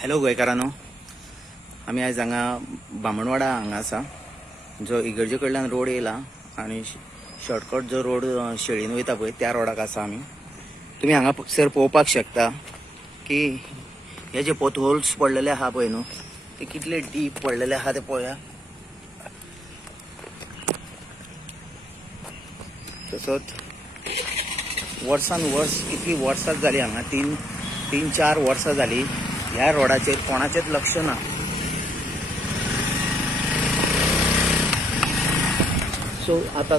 Hello गोंयकारांनो, आमी आयज हांगा बामणवाडा हांगा आसा, जो इगर्जे कडल्यान रोड येयला आनी शॉर्टकट जो रोड शेळीन वयता पळय त्या रोडाक आसा आमी. तुमी हांगा सर पळोवपाक शकता की हे जे पोथहोल्स पडलेले आहा पळय न्हू, ते कितले डीप पडलेले आहा ते पळोवया. तसोच वर्सान वर्स कितली वर्सां जाली हांगा, तीन चार वर्सां जाली ह्या रोडाचेर कोणाचेच लक्ष ना. सो आता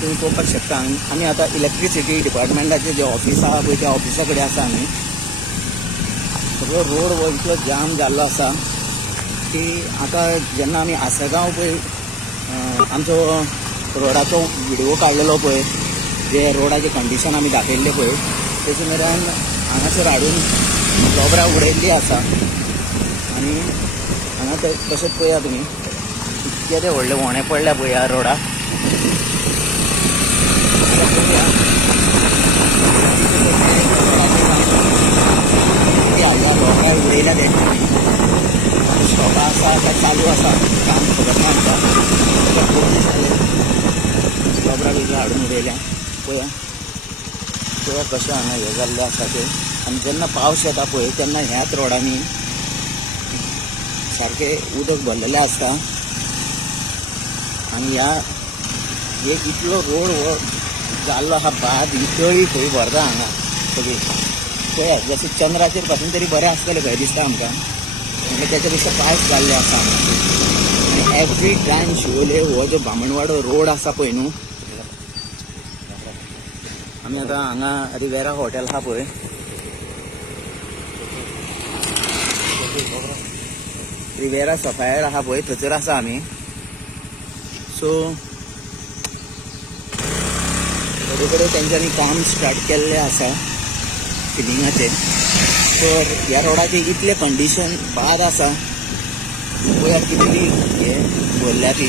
तुम्ही पळोवपाक शकता आमी आता इलेक्ट्रिसिटी डिपार्टमेंटाचे जे ऑफिस आहा पळय त्या ऑफिसा कडेन आसा आमी. सगळो रोड हो इतलो जाम जाल्लो आसा की आता जेन्ना आमी आसगांव पळय आमचो रोडाचो व्हिडिओ काडलेलो पळय, जे रोडाचे कंडिशन आमी दाखयल्ले पळय, तेजे मेरेन हांगासर हाडून लोबरां उडयल्लीं आसा. आनी हांगा तशेंच पळया तुमी कितके ते व्हडले वोणे पडल्या पळय ह्या रोडाक. लोबरां उडयल्या तेंच्यांनी. स्टॉपां आसा काय चालू आसा काम खबर ना आमकां. खूब दीस जाले लोबरां बिबरां हाडून उडयल्या. पळया कशें हांगा हें जाल्लें आसा तें. आनी जेन्ना पावस येता पळय तेन्ना ह्याच रोडांनी सारकें उदक भरलेलें आसता. आनी एक इतलो रोड हो जाल्लो आहा बाद, ही तळी खंय भरता हांगा सगळी. पळया जशें चंद्राचेर पासून तरी बरें आसतलें खंय दिसता आमकां, म्हणजे त्याच्या पेक्षा पायस जाल्लें आसा. आनी एवरी टायम शिवोले हो जो बामणवाडो रोड आसा पळय न्हू, आमी आतां हांगा रिवेरा हॉटेल आहा पळय, रिवेरा सफायर आहा पळय थंयसर आसा आमी. सो थोडे कडेन तेंच्यांनी काम स्टार्ट केल्लें आसा फिलिंगाचें. तर ह्या रोडाचे इतले कंडिशन बाद आसा. पळया कितली हे भरल्या ती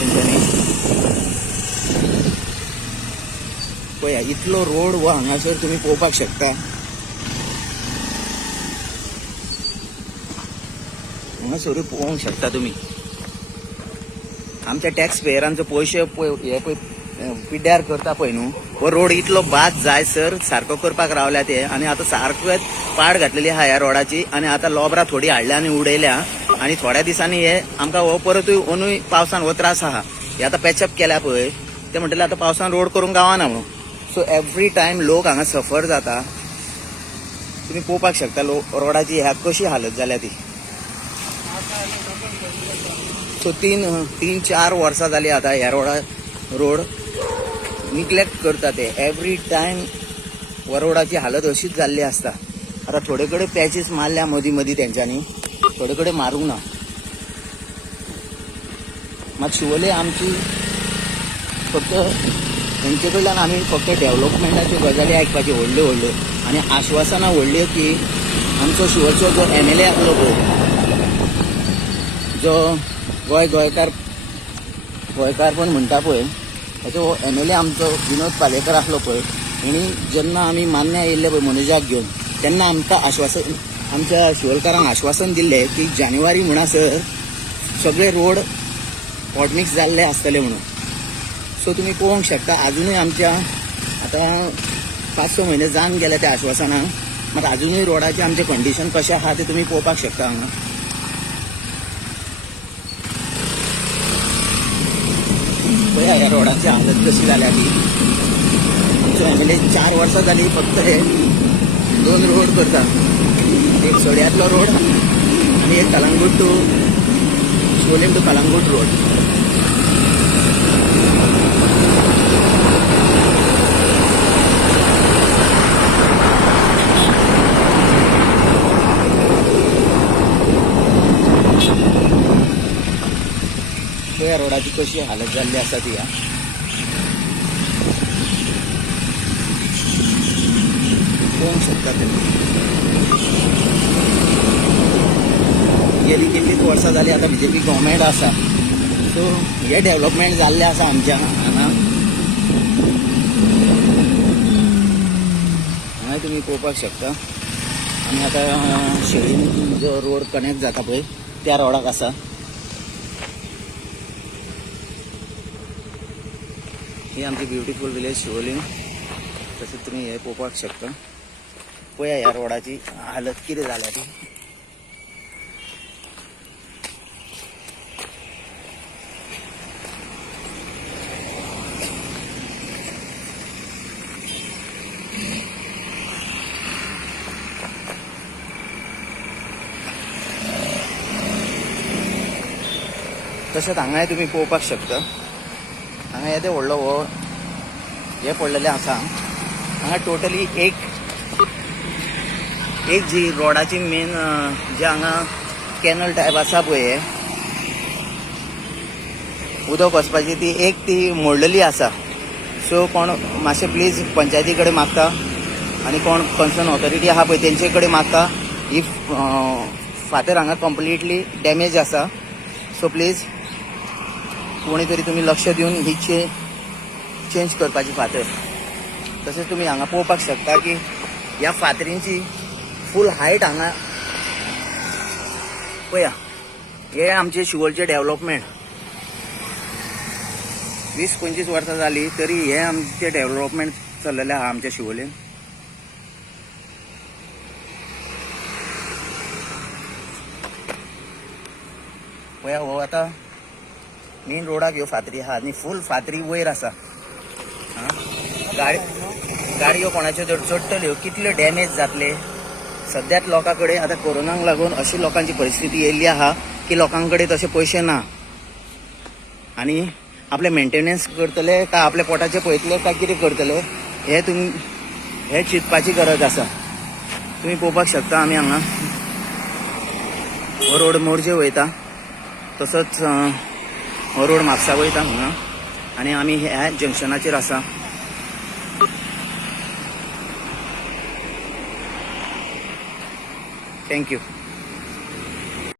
तेंच्यांनी. पळया इतलो रोड हो हांगासर तुमी पळोवपाक शकता. हांगासरूय पळोवंक शकता तुमी. आमच्या टॅक्स पेयरांचो पयशे हे पळय पिड्ड्यार करता पळय न्हू, हो रोड इतलो बाद जायसर सारको करपाक रावल्या ते. आनी आतां सारकोच पाड घातलेली आहा ह्या रोडाची. आनी आतां लोबरां थोडी हाडल्या आनी उडयल्या. आनी थोड्या दिसांनी हे आमकां हो परतूय अंदूय पावसान हो त्रास आहा. हे आतां पॅचअप केल्या पळय, ते म्हणटले आतां पावसान रोड करूंक गावना म्हणून. सो एवरी टायम लोक हांगा सफर जाता. तुमी पळोवपाक शकता रोडाची ह्या कशी हालत जाल्या ती. सो तीन चार वर्सां जाली आतां ह्या रोड निग्लेक्ट करता ते. एवरी टायम ह्या रोडाची हालत अशीच जाल्ली आसता. आतां थोडे कडेन पॅचीस मारल्या मदीं तेंच्यांनी, थोडे कडेन मारूंक ना. मात शिवोले आमची फक्त तेंचे कडल्यान आमी फक्त डेव्हलपमेंटाच्यो गजाली आयकपाच्यो व्हडल्यो व्हडल्यो आनी आश्वासनां व्हडल्यो की आमचो शिवोलचो जो MLA आसलो पळय, जो गोंयकार पण म्हणटा पळय, ताचो MLA आमचो विनोद पालेकर आसलो पळय, हेणी जेन्ना आमी मान्य येयल्ले पळय मनोजाक घेवन, तेन्ना आमकां आमच्या शिवोलकारांक आश्वासन दिल्लें की जानेवारी म्हणसर सगळे रोड पॉडमिक्स जाल्ले आसतले म्हणून. सो तुमी पळोवंक शकता आजुनूय आमच्या आतां 5-6 म्हयने जावन गेले त्या आश्वासनाक, मात आजुनूय रोडाचे आमचे कंडिशन कशें आहा ते तुमी पळोवपाक शकता हांगा. पळया ह्या रोडाची हालत कशी जाल्या ती. आमचो MLA 4 वर्सां जाली फक्त हे 2 रोड करता. एक सड्यांतलो रोड आनी एक Calangute to Siolim to Calangute road. पळया रोडाची कशी हालत जाल्ली आसा ती. पळोवंक शकता तुम्ही. गेली कितलीच वर्सां जाली आतां BJP गव्हर्मेंट आसा. सो हे डेव्हलपमेंट जाल्लें आसा आमच्या हांगा. हांगा तुमी पळोवपाक शकता आमी आतां शेळीन जो रोड कनेक्ट जाता पळय त्या रोडाक आसा. ही आमची ब्युटिफूल विलेज शिवोलीम. तशेंच तुमी हे पळोवपाक शकता. पळया ह्या रोडाची हालत कितें जाल्या ती. तशेंच हांगाय तुमी पळोवपाक शकता. हांगा येदे व्हडलो हो हे पडलेलें आसा. हांगा टोटली एक जी रोडाची मेन जे हांगा कॅनल टायप आसा पळय हे उदक वचपाची ती मोडलेली आसा. सो कोण मातशें प्लीज पंचायती कडेन मागता आनी कोण कन्सर्न ऑथॉरिटी आहा पळय तेंचे कडेन मागता. इफ फातर हांगा कंप्लिटली डॅमेज आसा. सो प्लीज कोणी तरी तुमी लक्ष दिवन ही चेंज करपाची फातर. तशेंच तुमी हांगा पळोवपाक शकता की ह्या फातरींची फूल हायट हांगा पळया. हे आमचे शिवोलचे डेव्हलपमेंट 20-25 वर्सां जाली तरी हे आमचे डेव्हलपमेंट चल्लेलें आहा आमच्या शिवोलेन. पळया हो आतां मेन रोडाक ह्यो फातरी आहा आनी फूल फातरी वयर आसा. गाडयो कोणाच्यो जर चडटल्यो कितल्यो डॅमेज जातले. सद्यात लोकां कडेन आतां कोरोनाक लागून अशी लोकांची परिस्थिती येयल्ली आहा की लोकां कडेन तशे पयशे ना आनी आपले मेंटेनन्स करतले काय आपल्या पोटाचे पळयतले काय कितें करतले हे चिंतपाची गरज आसा. तुमी पळोवपाक शकता आमी हांगा हो रोड मोरजे वयता. तसोच हो रोड म्हापसा वयता हांगा आनी आमी ह्या जंक्शनाचेर आसा. थँक्यू.